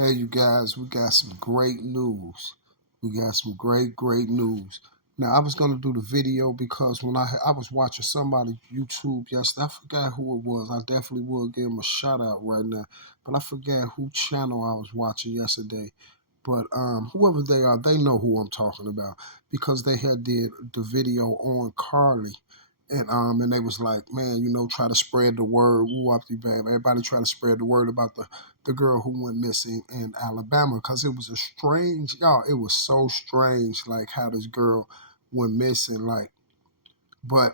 Hey, you guys, we got some great news. We got some great news. Now, I was gonna do the video because when I was watching somebody YouTube yesterday, I forgot who it was. I definitely will give him a shout out right now, but I forget who channel I was watching yesterday. But whoever they are, they know who I'm talking about because they had did the video on Carly. And they was like, man, try to spread the word. Woo up, babe. Everybody try to spread the word about the girl who went missing in Alabama because it was a strange, y'all. It was so strange, like how this girl went missing, like. But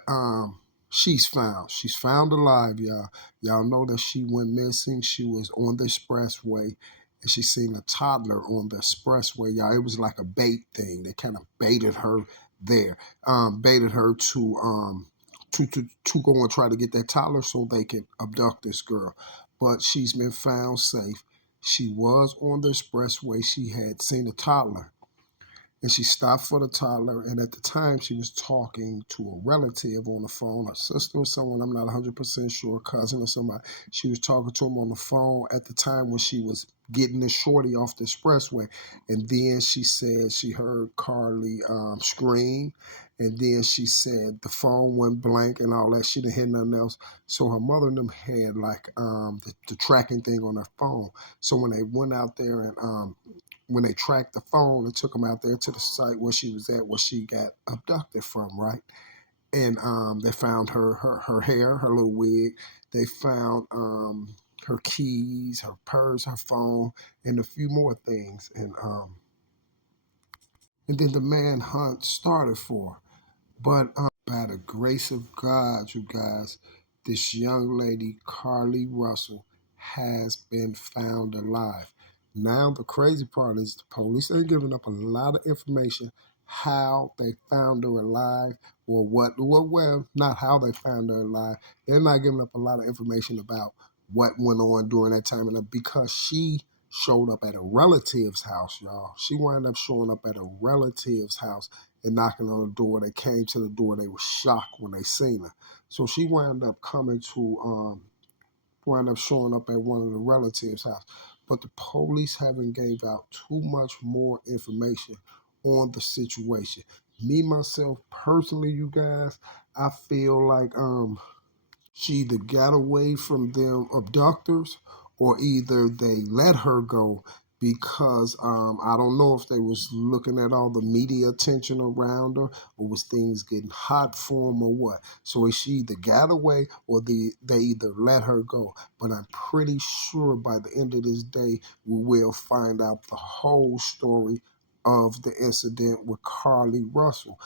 she's found. She's found alive, y'all. Y'all know that she went missing. She was on the expressway, and she seen a toddler on the expressway, y'all. It was like a bait thing. They kind of baited her there, baited her to go and try to get that toddler so they could abduct this girl. But she's been found safe. She was on the expressway. She had seen a toddler and she stopped for the toddler. And at the time, she was talking to a relative on the phone, her sister or someone, I'm not 100% sure, cousin or somebody. She was talking to him on the phone at the time when she was getting this shorty off the expressway. And then she said she heard Carly scream. And then she said the phone went blank and all that. She didn't hear nothing else. So her mother and them had like the tracking thing on her phone. So when they went out there and when they tracked the phone and took them out there to the site where she was at, where she got abducted from, right? And they found her hair, her little wig. They found her keys, her purse, her phone, and a few more things. And then the manhunt started for her. But by the grace of God, you guys, this young lady, Carly Russell, has been found alive. Now, the crazy part is the police ain't giving up a lot of information how they found her alive or well, not how they found her alive. They're not giving up a lot of information about what went on during that time and because she showed up at a relative's house, y'all. She wound up showing up at a relative's house and knocking on the door. They came to the door. They were shocked when they seen her. So she wound up wound up showing up at one of the relatives' house. But the police haven't gave out too much more information on the situation. Me, myself, personally, you guys, I feel like she either got away from them abductors or either they let her go because I don't know if they was looking at all the media attention around her or was things getting hot for them or what. So she either got away or they either let her go. But I'm pretty sure by the end of this day, we will find out the whole story of the incident with Carly Russell.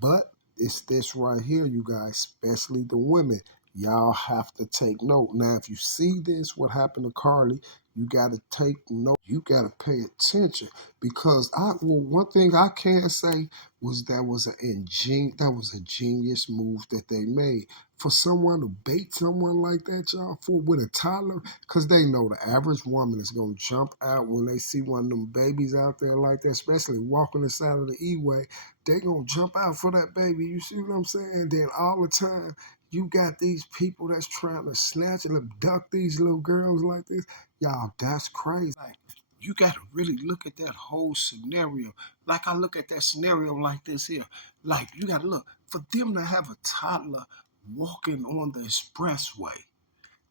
But it's this right here, you guys, especially the women. Y'all have to take note. Now, if you see this, what happened to Carly, you got to take note. You got to pay attention because one thing I can say was that was a genius move that they made for someone to bait someone like that, y'all, for with a toddler, because they know the average woman is gonna jump out when they see one of them babies out there like that, especially walking the side of the E-way. They gonna jump out for that baby. You see what I'm saying? And then all the time you got these people that's trying to snatch and abduct these little girls like this. Y'all, that's crazy. Like, you got to really look at that whole scenario. Like I look at that scenario like this here. Like you got to look for them to have a toddler walking on the expressway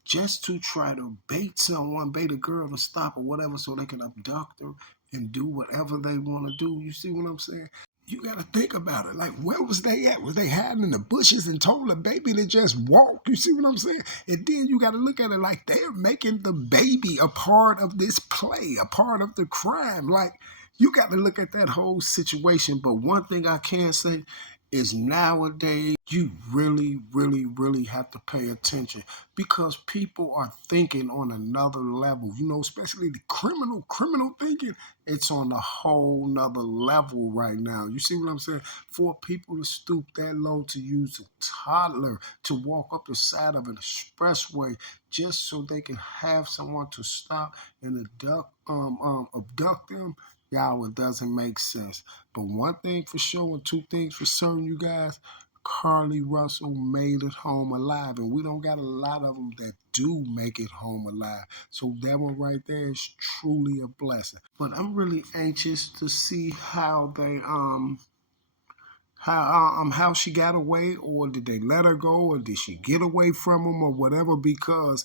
just to try to bait someone, bait a girl to stop or whatever so they can abduct her and do whatever they want to do. You see what I'm saying? You got to think about it. Like, where was they at? Was they hiding in the bushes and told the baby to just walk? You see what I'm saying? And then you got to look at it like they're making the baby a part of this play, a part of the crime. Like, you got to look at that whole situation. But one thing I can say is nowadays you really have to pay attention because people are thinking on another level, especially the criminal thinking. It's on a whole nother level right now. You see what I'm saying? For people to stoop that low to use a toddler to walk up the side of an expressway just so they can have someone to stop and abduct them, y'all, it doesn't make sense. But one thing for sure and two things for certain, you guys, Carlee Russell made it home alive, and we don't got a lot of them that do make it home alive. So that one right there is truly a blessing. But I'm really anxious to see how she got away, or did they let her go, or did she get away from them, or whatever, because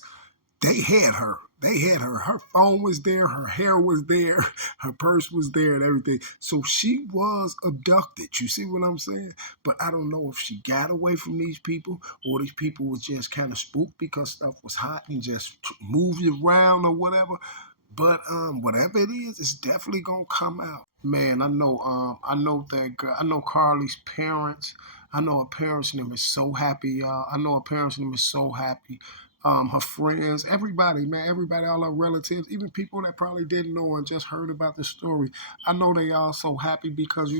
they had her. They had her. Her phone was there. Her hair was there. Her purse was there and everything. So she was abducted. You see what I'm saying? But I don't know if she got away from these people, or these people was just kind of spooked because stuff was hot and just moved around or whatever. But whatever it is, it's definitely gonna come out. Man, I know that girl. I know Carlee's parents. I know her parents and them is so happy, y'all. I know her parents and them is so happy. Her friends, everybody, man, everybody, all her relatives, even people that probably didn't know and just heard about the story. I know they all so happy because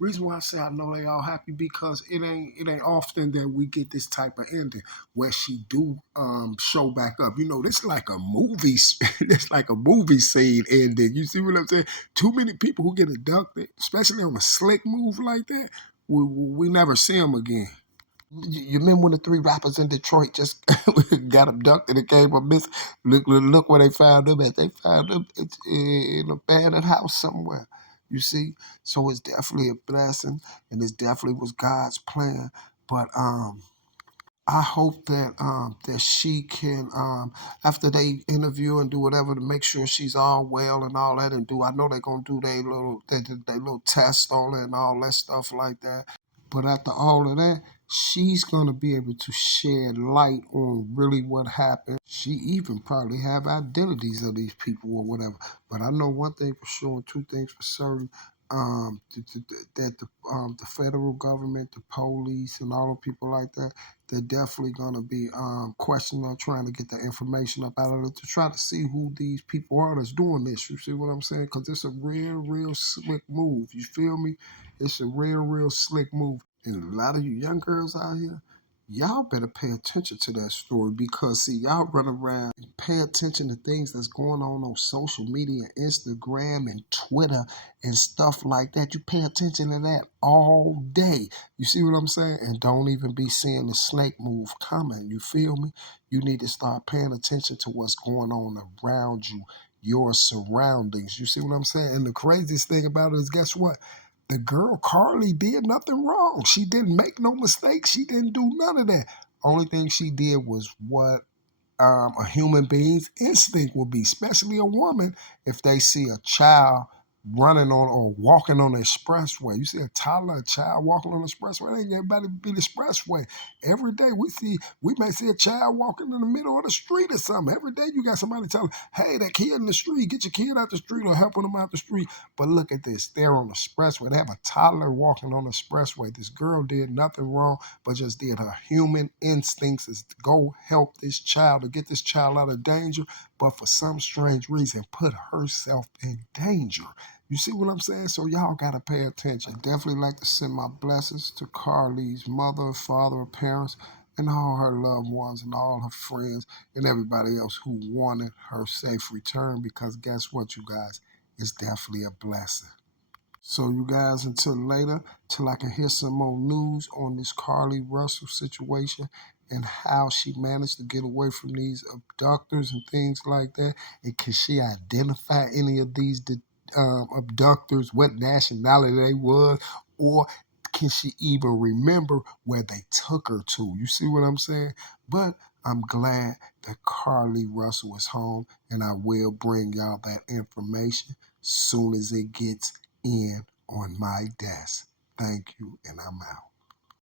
reason why I say I know they all happy because it ain't often that we get this type of ending where she do show back up. This like a movie. It's like a movie scene ending. You see what I'm saying? Too many people who get abducted, especially on a slick move like that, we never see them again. You remember when the three rappers in Detroit just got abducted and came up missing? Look where they found them at. They found them in an abandoned house somewhere. You see, so it's definitely a blessing, and it definitely was God's plan. But I hope that she can after they interview and do whatever to make sure she's all well and all that and do. I know they're gonna do their little test on it and all that stuff like that. But after all of that, she's gonna be able to shed light on really what happened. She even probably have identities of these people or whatever. But I know one thing for sure, and two things for certain. That the federal government, the police, and all the people like that, they're definitely going to be questioning or trying to get the information up out of it to try to see who these people are that's doing this. You see what I'm saying? Because it's a real slick move. You feel me? It's a real slick move. And a lot of you young girls out here, y'all better pay attention to that story because, see, y'all run around and pay attention to things that's going on social media, Instagram, and Twitter and stuff like that. You pay attention to that all day. You see what I'm saying? And don't even be seeing the snake move coming. You feel me? You need to start paying attention to what's going on around you, your surroundings. You see what I'm saying? And the craziest thing about it is, guess what? The girl Carlee did nothing wrong. She didn't make no mistakes. She didn't do none of that. Only thing she did was what a human being's instinct would be, especially a woman, if they see a child running on or walking on the expressway. You see a toddler, a child walking on the expressway, it ain't everybody be the expressway. Every day we may see a child walking in the middle of the street or something. Every day you got somebody telling, hey, that kid in the street, get your kid out the street or helping them out the street. But look at this, they're on the expressway. They have a toddler walking on the expressway. This girl did nothing wrong, but just did her human instincts is to go help this child, to get this child out of danger, but for some strange reason put herself in danger. You see what I'm saying? So y'all gotta pay attention. I definitely like to send my blessings to Carlee's mother, father, parents, and all her loved ones and all her friends and everybody else who wanted her safe return, because guess what, you guys? It's definitely a blessing. So you guys, until later, till I can hear some more news on this Carlee Russell situation and how she managed to get away from these abductors and things like that, and can she identify any of these abductors, what nationality they was, or can she even remember where they took her to? You see what I'm saying? But I'm glad that Carlee Russell is home, and I will bring y'all that information soon as it gets in on my desk. Thank you, and I'm out.